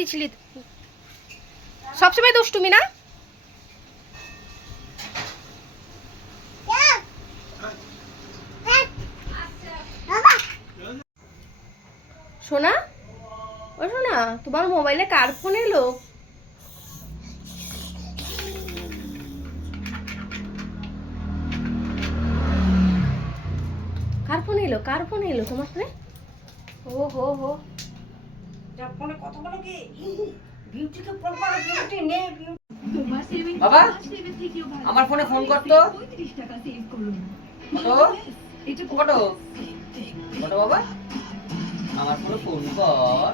দিছিলি সবসময় দুষ্টুমি না? সোনা, ও সোনা, তোমার মোবাইলে কার ফোন এলো? কার ফোন এলো? কার ফোন এলো তোমার ফোনে? ও হো হো, ফোনে কথা বলো কি? বিউটিকে ফোন করো, বিউটি নেই। বাবা, আমার ফোনে ফোন করতো। কত কত বাবা, আমার ফোনে ফোন কর,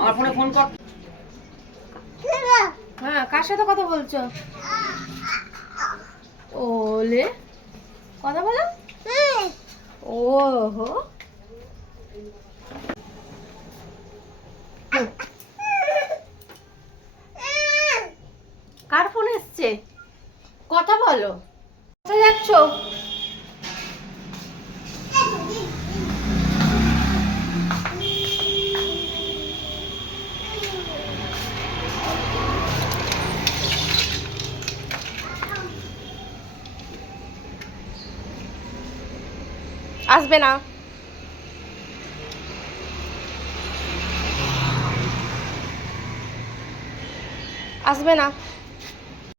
আমার ফোনে ফোন কর। হ্যাঁ, কার সাথে কথা বলছো? ওলে, কথা বলো। ও হো, কার ফোন এসছে? কথা বলো। কোথায় যাচ্ছ? আসবে না। আসবে না।